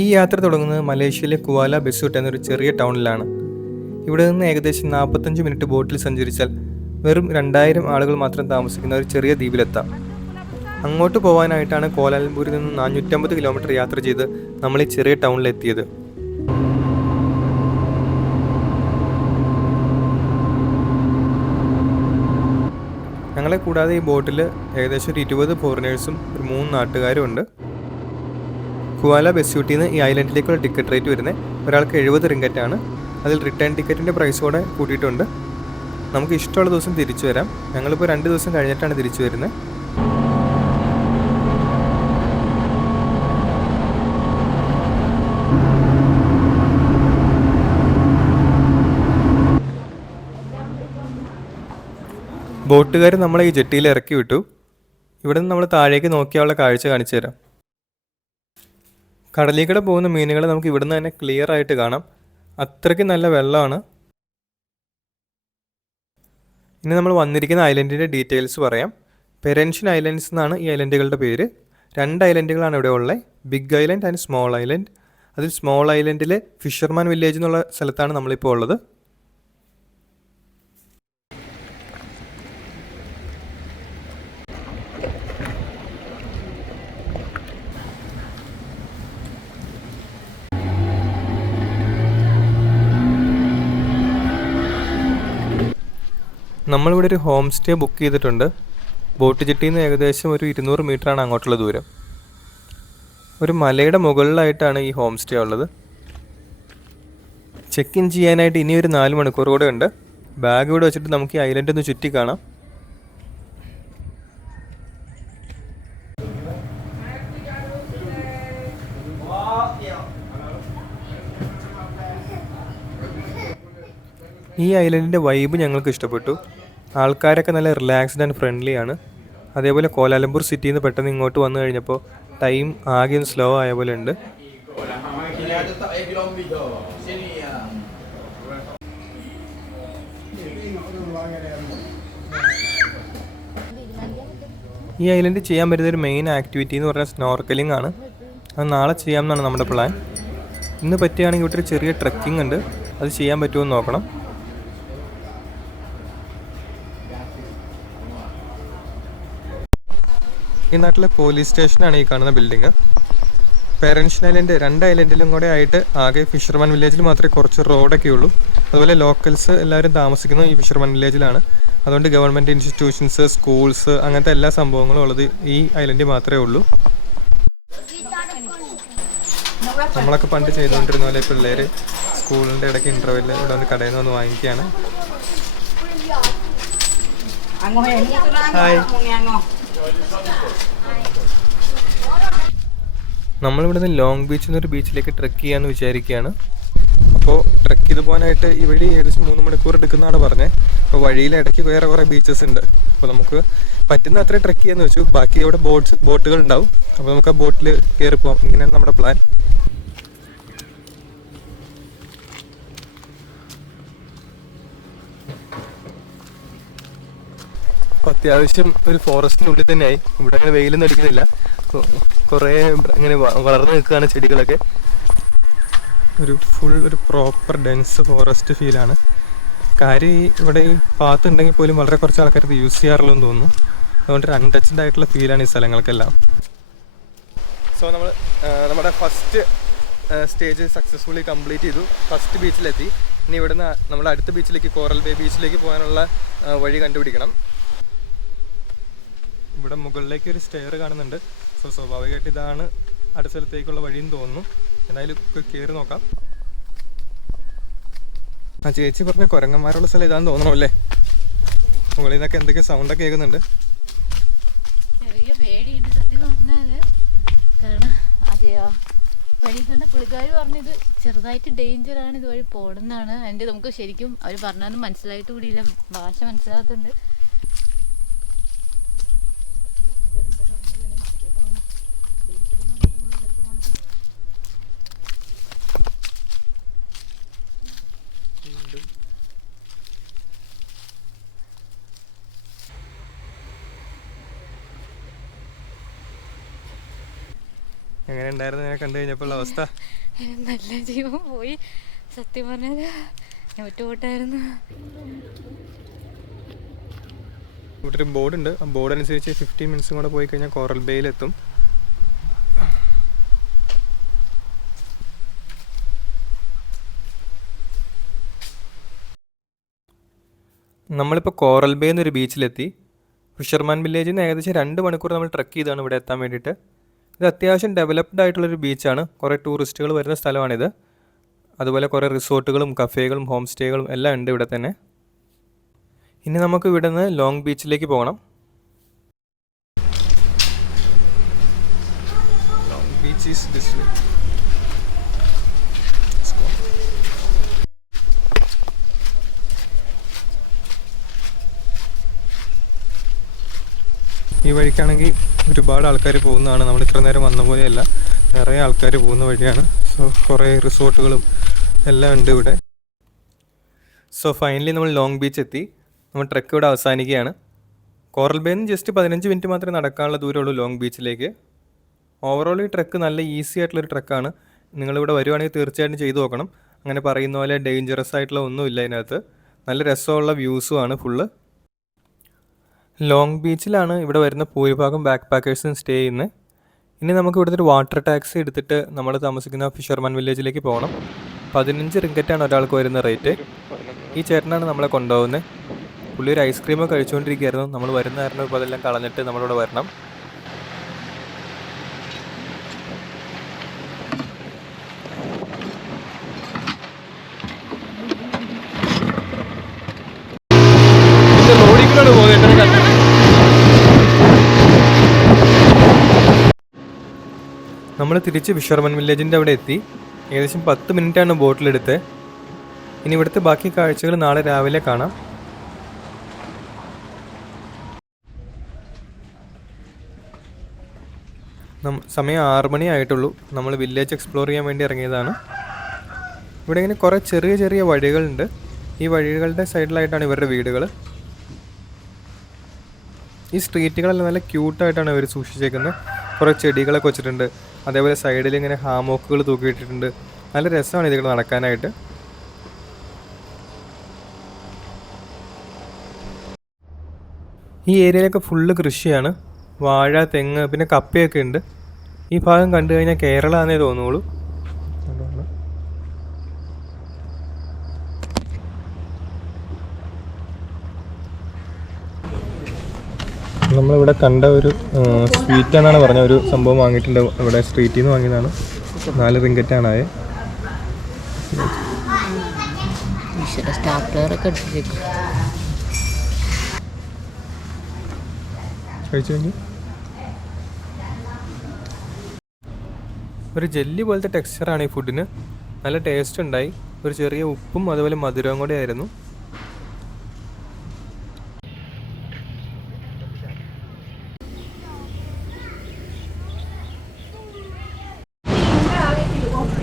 ഈ യാത്ര തുടങ്ങുന്നത് മലേഷ്യയിലെ കുവാല ബെസൂട്ട് എന്നൊരു ചെറിയ ടൗണിലാണ്. ഇവിടെ നിന്ന് ഏകദേശം 45 മിനിറ്റ് ബോട്ടിൽ സഞ്ചരിച്ചാൽ വെറും 2000 ആളുകൾ മാത്രം താമസിക്കുന്ന ഒരു ചെറിയ ദ്വീപിലെത്താം. അങ്ങോട്ട് പോകാനായിട്ടാണ് കോലാലംപൂരിൽ നിന്ന് 450 കിലോമീറ്റർ യാത്ര ചെയ്ത് നമ്മൾ ഈ ചെറിയ ടൗണിലെത്തിയത്. ഞങ്ങളെ കൂടാതെ ഈ ബോട്ടിൽ ഏകദേശം ഒരു 20 ഫോറിനേഴ്സും ഒരു 3 നാട്ടുകാരും ഉണ്ട്. കുവാല ബെസ്യൂട്ടിൽ നിന്ന് ഈ ഐലൻഡിലേക്കുള്ള ടിക്കറ്റ് റേറ്റ് വരുന്നത് ഒരാൾക്ക് 70 റിങ്കറ്റാണ്. അതിൽ റിട്ടേൺ ടിക്കറ്റിൻ്റെ പ്രൈസ് കൂടെ കൂട്ടിയിട്ടുണ്ട്. നമുക്ക് ഇഷ്ടമുള്ള ദിവസം തിരിച്ചു വരാം. ഞങ്ങളിപ്പോൾ 2 ദിവസം കഴിഞ്ഞിട്ടാണ് തിരിച്ചു വരുന്നത്. ബോട്ടുകാർ നമ്മളെ ഈ ജെട്ടിയിൽ ഇറക്കി വിട്ടു. ഇവിടെ നിന്ന് നമ്മൾ താഴേക്ക് നോക്കിയുള്ള കാഴ്ച കാണിച്ചു തരാം. കടലിൽ പോകുന്ന മീനുകളെ നമുക്ക് ഇവിടുന്ന് തന്നെ ക്ലിയർ ആയിട്ട് കാണാം. അത്രയ്ക്ക് നല്ല വെള്ളമാണ്. ഇനി നമ്മൾ വന്നിരിക്കുന്ന ഐലൻഡിൻ്റെ ഡീറ്റെയിൽസ് പറയാം. പെരൻഷ്യൻ ഐലൻഡ്സ് എന്നാണ് ഈ ഐലൻഡുകളുടെ പേര്. 2 ഐലൻഡുകളാണ് ഇവിടെ ഉള്ളത്, big island and small island. അതിൽ സ്മോൾ ഐലൻഡിലെ ഫിഷർമാൻ വില്ലേജ് എന്നുള്ള സ്ഥലത്താണ് നമ്മളിപ്പോൾ ഉള്ളത്. നമ്മളിവിടെ ഒരു ഹോം സ്റ്റേ ബുക്ക് ചെയ്തിട്ടുണ്ട്. ബോട്ട് ജെട്ടിയിൽ നിന്ന് ഏകദേശം ഒരു 200 മീറ്ററാണ് അങ്ങോട്ടുള്ള ദൂരം. ഒരു മലയുടെ മുകളിലായിട്ടാണ് ഈ ഹോം സ്റ്റേ ഉള്ളത്. ചെക്ക് ഇൻ ചെയ്യാനായിട്ട് ഇനി ഒരു 4 മണിക്കൂർ കൂടെ ഉണ്ട്. ബാഗ് ഇവിടെ വെച്ചിട്ട് നമുക്ക് ഈ ഐലൻഡ് ഒന്ന് ചുറ്റി കാണാം. ഈ ഐലൻഡിൻ്റെ വൈബ് ഞങ്ങൾക്ക് ഇഷ്ടപ്പെട്ടു. ആൾക്കാരൊക്കെ നല്ല റിലാക്സ്ഡ് ആൻഡ് ഫ്രണ്ട്ലി ആണ്. അതേപോലെ കോലാലംപൂർ സിറ്റിയിൽ നിന്ന് പെട്ടെന്ന് ഇങ്ങോട്ട് വന്നു കഴിഞ്ഞപ്പോൾ ടൈം ആകെ ഒന്ന് സ്ലോ ആയ പോലെ ഉണ്ട്. ഈ ഐലൻഡ് ചെയ്യാൻ പറ്റുന്ന ഒരു മെയിൻ ആക്ടിവിറ്റി എന്ന് പറഞ്ഞാൽ സ്നോർക്കലിംഗ് ആണ്. അത് നാളെ ചെയ്യാമെന്നാണ് നമ്മുടെ പ്ലാൻ. ഇന്ന് പറ്റുകയാണെങ്കിൽ ഇവിടെ ഒരു ചെറിയ ട്രക്കിംഗ് ഉണ്ട്, അത് ചെയ്യാൻ പറ്റുമോ എന്ന് നോക്കണം. ഈ നാട്ടിലെ പോലീസ് സ്റ്റേഷനാണ് ഈ കാണുന്ന ബിൽഡിങ്. പെരൻഷ്യൻ ഐലൻഡ് 2 ഐലൻഡിലും കൂടെ ആയിട്ട് ആകെ ഫിഷർമാൻ വില്ലേജിൽ മാത്രമേ കുറച്ച് റോഡൊക്കെ ഉള്ളൂ. അതുപോലെ ലോക്കൽസ് എല്ലാവരും താമസിക്കുന്നത് ഈ ഫിഷർമാൻ വില്ലേജിലാണ്. അതുകൊണ്ട് ഗവൺമെൻറ് ഇൻസ്റ്റിറ്റ്യൂഷൻസ്, സ്കൂൾസ്, അങ്ങനത്തെ എല്ലാ സംഭവങ്ങളും ഉള്ളത് ഈ ഐലൻഡിൽ മാത്രമേ ഉള്ളൂ. നമ്മളൊക്കെ പണ്ട് ചെയ്തുകൊണ്ടിരുന്ന പോലെ പിള്ളേർ സ്കൂളിൻ്റെ ഇടയ്ക്ക് ഇൻ്റർവെല്ലിൽ ഇവിടെ വന്ന് കടയിൽ നിന്ന് വന്ന് വാങ്ങിക്കുകയാണ്. ഹായ്. നമ്മളിവിടുന്ന് ലോങ് ബീച്ചിൽ നിന്നൊരു ബീച്ചിലേക്ക് ട്രെക്ക് ചെയ്യാമെന്ന് വിചാരിക്കുകയാണ്. അപ്പോൾ ട്രെക്ക് ചെയ്ത് പോകാനായിട്ട് ഈ വഴി ഏകദേശം 3 മണിക്കൂർ എടുക്കുന്നതാണ് പറഞ്ഞത്. അപ്പോൾ വഴിയിൽ ഇടയ്ക്ക് വേറെ കുറേ ബീച്ചസ് ഉണ്ട്. അപ്പോൾ നമുക്ക് പറ്റുന്ന അത്രയും ട്രെക്ക് ചെയ്യാമെന്ന് വെച്ചു. ബാക്കി അവിടെ ബോട്ടുകൾ ഉണ്ടാവും. അപ്പോൾ നമുക്ക് ആ ബോട്ടിൽ കയറി പോകാം. ഇങ്ങനെയാണ് നമ്മുടെ പ്ലാൻ. അപ്പോൾ അത്യാവശ്യം ഒരു ഫോറസ്റ്റിനുള്ളിൽ തന്നെയായി. ഇവിടെ അങ്ങനെ വെയിലൊന്നും അടിക്കുന്നില്ല. കുറേ ഇങ്ങനെ വളർന്നു നിൽക്കുകയാണ് ചെടികളൊക്കെ. ഒരു പ്രോപ്പർ ഡെൻസ് ഫോറസ്റ്റ് ഫീലാണ്. കാര്യം ഇവിടെ ഈ പാത്ത് ഉണ്ടെങ്കിൽ പോലും വളരെ കുറച്ച് ആൾക്കാർ ഇത് യൂസ് ചെയ്യാറുള്ളൂ എന്ന് തോന്നുന്നു. അതുകൊണ്ട് ഒരു അൺടച്ച്ഡ് ആയിട്ടുള്ള ഫീലാണ് ഈ സ്ഥലങ്ങൾക്കെല്ലാം. സോ നമ്മൾ നമ്മുടെ ഫസ്റ്റ് സ്റ്റേജ് സക്സസ്ഫുള്ളി കംപ്ലീറ്റ് ചെയ്തു. ഫസ്റ്റ് ബീച്ചിലെത്തി. ഇനി ഇവിടുന്ന് നമ്മൾ അടുത്ത ബീച്ചിലേക്ക്, കോറൽ ബേ ബീച്ചിലേക്ക് പോകാനുള്ള വഴി കണ്ടുപിടിക്കണം. ഇവിടെ മുകളിലേക്ക് ഒരു സ്റ്റെയർ കാണുന്നുണ്ട്. സോ സ്വാഭാവികമായിട്ട് ഇതാണ് അടുത്ത സ്ഥലത്തേക്കുള്ള വഴിയെന്ന് തോന്നുന്നു. എന്തായാലും കയറി നോക്കാം. ആ ചേച്ചി പറഞ്ഞ കുരങ്ങന്മാരുള്ള സ്ഥലം ഇതാണെന്ന് തോന്നണോ അല്ലേ? മുകളിൽ നിന്നൊക്കെ എന്തൊക്കെ സൗണ്ടൊക്കെ കേൾക്കുന്നുണ്ട്. ചെറിയ പേടിയുണ്ട് സത്യം പറഞ്ഞാല്. കാരണം അതെയോ വഴി കണ്ട പുള്ളിക്കാർ പറഞ്ഞത് ചെറുതായിട്ട് ഡേഞ്ചർ ആണ് ഇത് വഴി പോടുന്നതാണ്. എൻ്റെ നമുക്ക് ശരിക്കും അവർ പറഞ്ഞാലും മനസ്സിലായിട്ട് കൂടിയില്ല, ഭാഷ മനസ്സിലാകത്തുണ്ട്. എങ്ങനെ ഉണ്ടായിരുന്നു ഞാൻ കണ്ടു കഴിഞ്ഞപ്പോൾ അവസ്ഥ? നല്ല ജീവൻ പോയി സത്യം പറഞ്ഞാൽ. ഞാൻ ഒറ്റ. ഇവിടെ ഒരു ബോർഡുണ്ട്. ആ ബോർഡ് അനുസരിച്ച് 15 മിനിറ്റ്സും കൂടെ പോയി കഴിഞ്ഞാൽ കോറൽ ബേയിലെത്തും. നമ്മളിപ്പോൾ കോറൽ ബേ എന്നൊരു ബീച്ചിലെത്തി. ഫിഷർമാൻ വില്ലേജിൽ നിന്ന് ഏകദേശം 2 മണിക്കൂർ നമ്മൾ ട്രക്ക് ചെയ്താണ് ഇവിടെ എത്താൻ വേണ്ടിയിട്ട്. ഇത് അത്യാവശ്യം ഡെവലപ്ഡ് ആയിട്ടുള്ളൊരു ബീച്ചാണ്. കുറേ ടൂറിസ്റ്റുകൾ വരുന്ന സ്ഥലമാണിത്. അതുപോലെ കുറേ റിസോർട്ടുകളും കഫേകളും ഹോം സ്റ്റേകളും എല്ലാം ഉണ്ട് ഇവിടെ തന്നെ. ഇനി നമുക്ക് ഇവിടെ നിന്ന് ലോങ് ബീച്ചിലേക്ക് പോകണം. Long beach is this way. ഈ വഴിക്കാണെങ്കിൽ ഒരുപാട് ആൾക്കാർ പോകുന്നതാണ്. നമ്മൾ ഇത്ര നേരം വന്ന പോലെയല്ല, നിറയെ ആൾക്കാർ പോകുന്ന വഴിയാണ്. സോ കുറേ റിസോർട്ടുകളും എല്ലാം ഉണ്ട് ഇവിടെ. സോ ഫൈനലി നമ്മൾ ലോങ് ബീച്ച് എത്തി. നമ്മൾ ട്രക്ക് ഇവിടെ അവസാനിക്കുകയാണ്. കോറൽ ബേയിൽ നിന്ന് ജസ്റ്റ് 15 മിനിറ്റ് മാത്രമേ നടക്കാനുള്ള ദൂരമുള്ളൂ ലോങ് ബീച്ചിലേക്ക്. ഓവറോൾ ഈ ട്രക്ക് നല്ല ഈസി ആയിട്ടുള്ളൊരു ട്രക്കാണ്. നിങ്ങളിവിടെ വരുവാണെങ്കിൽ തീർച്ചയായിട്ടും ചെയ്തു നോക്കണം. അങ്ങനെ പറയുന്ന പോലെ ഡേഞ്ചറസ് ആയിട്ടുള്ള ഒന്നുമില്ല ഇതിനകത്ത്. നല്ല രസമുള്ള വ്യൂസുമാണ് ഫുള്ള്. ലോങ് ബീച്ചിലാണ് ഇവിടെ വരുന്ന ഭൂരിഭാഗം ബാക്ക് പാക്കേഴ്സും സ്റ്റേ ചെയ്യുന്നത്. ഇനി നമുക്ക് ഇവിടുത്തെ ഒരു വാട്ടർ ടാക്സി എടുത്തിട്ട് നമ്മൾ താമസിക്കുന്ന ഫിഷർമാൻ വില്ലേജിലേക്ക് പോകണം. 15 റിങ്കറ്റാണ് ഒരാൾക്ക് വരുന്ന റേറ്റ്. ഈ ചേട്ടനാണ് നമ്മളെ കൊണ്ടുപോകുന്നത്. പുള്ളി ഒരു ഐസ്ക്രീമൊക്കെ കഴിച്ചുകൊണ്ടിരിക്കുകയായിരുന്നു. നമ്മൾ വരുന്ന കാരണം ഇപ്പോൾ അതെല്ലാം കളഞ്ഞിട്ട് നമ്മളിവിടെ വരണം. നമ്മൾ തിരിച്ച് ഫിഷർമാൻ വില്ലേജിൻ്റെ അവിടെ എത്തി. ഏകദേശം 10 മിനിറ്റാണ് ബോട്ടിലെടുത്ത്. ഇനി ഇവിടുത്തെ ബാക്കി കാഴ്ചകൾ നാളെ രാവിലെ കാണാം. സമയം 6 മണി ആയിട്ടുള്ളൂ. നമ്മൾ വില്ലേജ് എക്സ്പ്ലോർ ചെയ്യാൻ വേണ്ടി ഇറങ്ങിയതാണ്. ഇവിടെ ഇങ്ങനെ കുറേ ചെറിയ ചെറിയ വഴികളുണ്ട്. ഈ വഴികളുടെ സൈഡിലായിട്ടാണ് ഇവരുടെ വീടുകൾ. ഈ സ്ട്രീറ്റുകളെല്ലാം നല്ല ക്യൂട്ടായിട്ടാണ് ഇവർ സൂക്ഷിച്ചേക്കുന്നത്. കുറേ ചെടികളൊക്കെ വെച്ചിട്ടുണ്ട്. അതേപോലെ സൈഡിൽ ഇങ്ങനെ ഹാമോക്കുകൾ തൂക്കിയിട്ടിട്ടുണ്ട്. നല്ല രസമാണ് ഇതിൽ നടക്കാനായിട്ട്. ഈ ഏരിയയിലൊക്കെ ഫുള്ള് കൃഷിയാണ്. വാഴ, തെങ്ങ്, പിന്നെ കപ്പയൊക്കെ ഉണ്ട്. ഈ ഭാഗം കണ്ടു കഴിഞ്ഞാൽ കേരളമാണെന്നേ തോന്നുള്ളൂ. നമ്മളിവിടെ കണ്ട ഒരു സ്വീറ്റ് എന്നാണ് പറഞ്ഞ ഒരു സംഭവം വാങ്ങിയിട്ടുണ്ട്. ഇവിടെ സ്ട്രീറ്റിൽ നിന്ന് വാങ്ങിയതാണ്. 4 റിങ്കറ്റാണ് ആയത്. കഴിച്ചു കഴിഞ്ഞു. ഒരു ജെല്ലി പോലത്തെ ടെക്സ്ചറാണ് ഈ ഫുഡിന്. നല്ല ടേസ്റ്റ് ഉണ്ടായി. ഒരു ചെറിയ ഉപ്പും അതുപോലെ മധുരവും കൂടെ ആയിരുന്നു.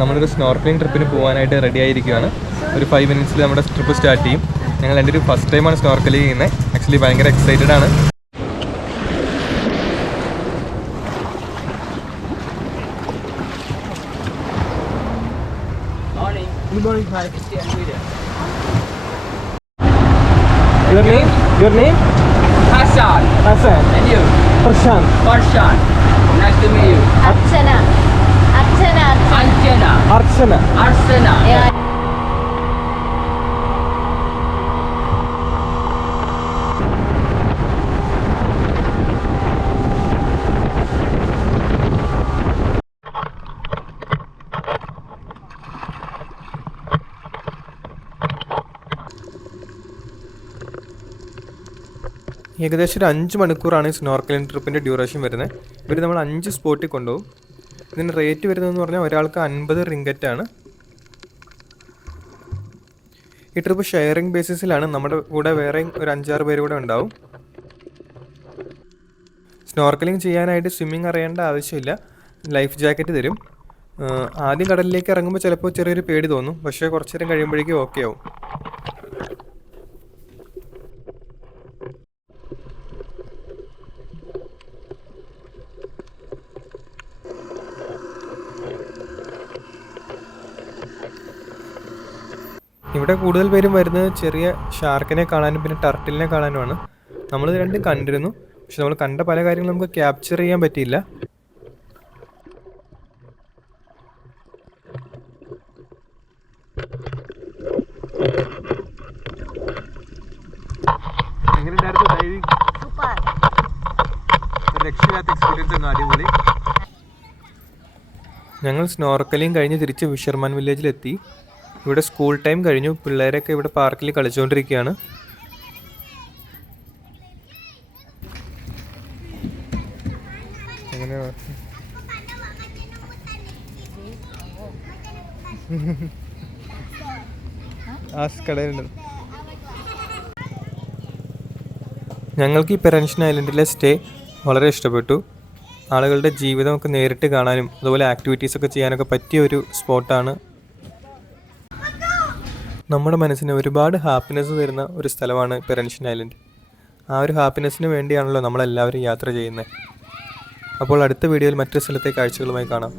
നമ്മളൊരു സ്നോർക്കലിംഗ് ട്രിപ്പിന് പോകാനായിട്ട് റെഡി ആയിരിക്കുകയാണ്. ഒരു 5 മിനിറ്റ്സിൽ നമ്മുടെ ട്രിപ്പ് സ്റ്റാർട്ട് ചെയ്യും. ഞങ്ങൾ എൻ്റെ ഒരു ഫസ്റ്റ് ടൈമാണ് സ്നോർക്കലിംഗ് ചെയ്യുന്നത്. ആക്ച്വലി ഭയങ്കര എക്സൈറ്റഡ് ആണ്. Your name? Hassan. Hassan. And you? Prashant. Farshan. Nice to meet you. Archana. Archana. Arsana. Yeah. ഏകദേശം ഒരു 5 മണിക്കൂറാണ് ഈ സ്നോർക്കലിംഗ് ട്രിപ്പിൻ്റെ ഡ്യൂറേഷൻ വരുന്നത്. ഇവർ നമ്മൾ 5 സ്പോട്ടിൽ കൊണ്ടുപോകും. ഇതിന് റേറ്റ് വരുന്നതെന്ന് പറഞ്ഞാൽ ഒരാൾക്ക് 50 റിങ്കറ്റാണ്. ഈ ട്രിപ്പ് ഷെയറിംഗ് ബേസിസിലാണ്. നമ്മുടെ കൂടെ വേറെയും ഒരു 5-6 പേര് കൂടെ ഉണ്ടാവും. സ്നോർക്കലിംഗ് ചെയ്യാനായിട്ട് സ്വിമ്മിങ് അറിയേണ്ട ആവശ്യമില്ല. ലൈഫ് ജാക്കറ്റ് തരും. ആദ്യം കടലിലേക്ക് ഇറങ്ങുമ്പോൾ ചിലപ്പോൾ ചെറിയൊരു പേടി തോന്നും. പക്ഷേ കുറച്ച് നേരം കഴിയുമ്പോഴേക്കും ഓക്കെ ആവും. ഇവിടെ കൂടുതൽ പേരും വരുന്നത് ചെറിയ ഷാർക്കിനെ കാണാനും പിന്നെ ടർട്ടിലിനെ കാണാനുമാണ്. നമ്മളിത് രണ്ടും കണ്ടിരുന്നു, പക്ഷെ നമ്മൾ കണ്ട പല കാര്യങ്ങളും നമുക്ക് ക്യാപ്ചർ ചെയ്യാൻ പറ്റിയില്ല. എങ്ങനെയുണ്ടായിരുന്നു ഡൈവിംഗ്? രക്ഷയില്ലാത്ത എക്സ്പീരിയൻസ് ആണ്, അടിപൊളി. ഞങ്ങൾ സ്നോർക്കലിംഗ് കഴിഞ്ഞ് തിരിച്ച് ഫിഷർമാൻ വില്ലേജിലെത്തി. ഇവിടെ സ്കൂൾ ടൈം കഴിഞ്ഞു, പിള്ളേരൊക്കെ ഇവിടെ പാർക്കിൽ കളിച്ചുകൊണ്ടിരിക്കുകയാണ്. ഞങ്ങൾക്ക് ഈ പെരൻഷൻ ഐലൻഡിലെ സ്റ്റേ വളരെ ഇഷ്ടപ്പെട്ടു. ആളുകളുടെ ജീവിതമൊക്കെ നേരിട്ട് കാണാനും അതുപോലെ ആക്ടിവിറ്റീസൊക്കെ ചെയ്യാനൊക്കെ പറ്റിയ ഒരു സ്പോട്ടാണ്. നമ്മുടെ മനസ്സിന് ഒരുപാട് ഹാപ്പിനെസ് തരുന്ന ഒരു സ്ഥലമാണ് പെരൻഷൻ ഐലൻഡ്. ആ ഒരു ഹാപ്പിനെസ്സിന് വേണ്ടിയാണല്ലോ നമ്മളെല്ലാവരും യാത്ര ചെയ്യുന്നത്. അപ്പോൾ അടുത്ത വീഡിയോയിൽ മറ്റൊരു സ്ഥലത്തെ കാഴ്ചകളുമായി കാണാം.